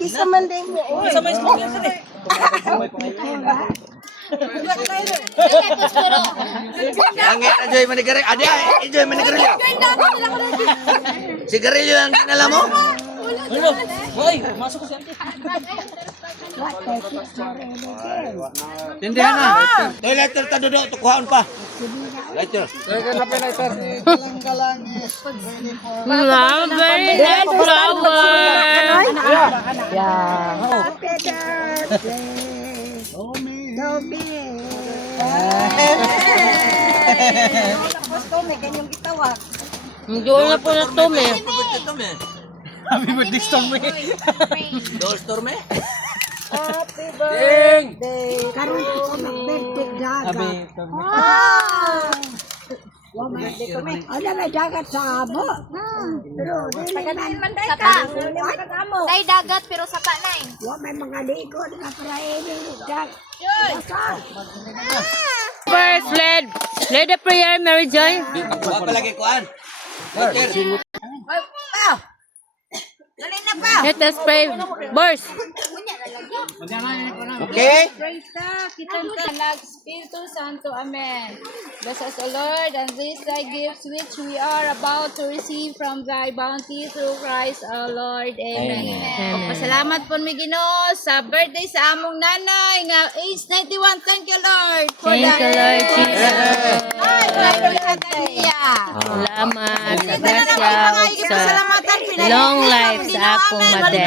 Kisa man din mo. Kisa man smoke yan sir. Ang enjoy manigarilyo. Adi, enjoy manigarilyo. Sigarilyo ang dinala mo? Ano? Hoy, masuk ko si auntie. Tindihan na. Toy lighter ta dodo, tukuhaon pa. Lighter. Very nice flower. Happy birthday. Toby. Tapos Toby, ganyang gitawag. Hindi na po na to, me. Happy birthday Stormy. Door storme. Happy birthday. Karon ko mag-birthday dagat. Ano may dagat sa amo? Pero taganain man day ka. Tay dagat pero saka na eh. Wa may mga ligo na praene dagat. First, lead the prayer, Mary Joy. Wa pa lagi kuan. Lighter. Let us pray. Burst. Okay? Espiritu Santo, Amen. Bless us, O Lord, and these thy gifts which we are about to receive from thy bounty through Christ our Lord. Amen. Pasalamat po mi Ginoo sa birthday sa among nanay nga age 91. Thank you, Lord. Thank you, Lord Jesus. Salamat. Salamat sa long life sa akong mother.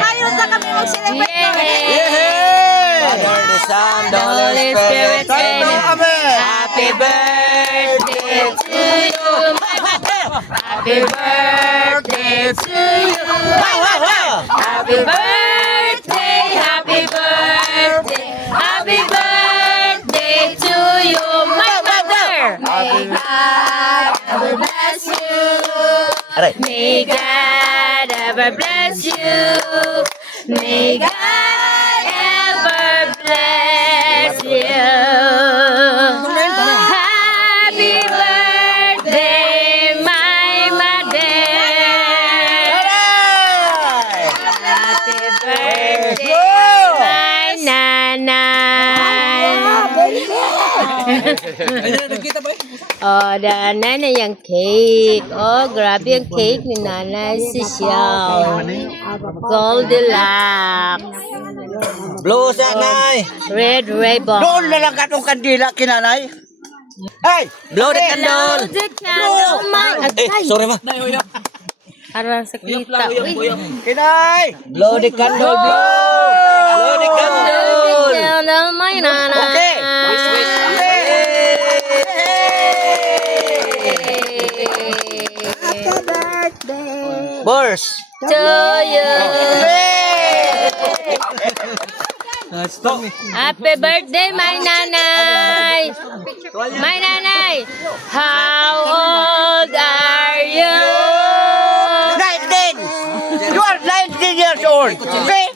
Father, the Son, the Holy Spirit. Amen. Happy birthday to you, my mother. Happy birthday to you, my mother. Happy birthday, happy birthday, happy birthday to you, my mother. May God ever bless you. May God ever bless you. May God ever bless you. Happy birthday, my mother. Happy birthday, my nanay. Oh, the nanay yung cake. Oh, grabe yung cake ni nanay si Xiao. Goldilocks. Blue sa nay. Red ribbon. Doon na lang katong kandila kinanay. Hey! Blow the candle! Oh my Sorry ma. Parang sa kita. Uy. Kinay! Blow the candle, blow! Blow the candle! Candle, my nanay. Okay! Wish, wish. Happy birthday. Bors! To you. Stop. Happy birthday, my nanay. My nanay. How old are you? 19! You are 19 years old! Okay?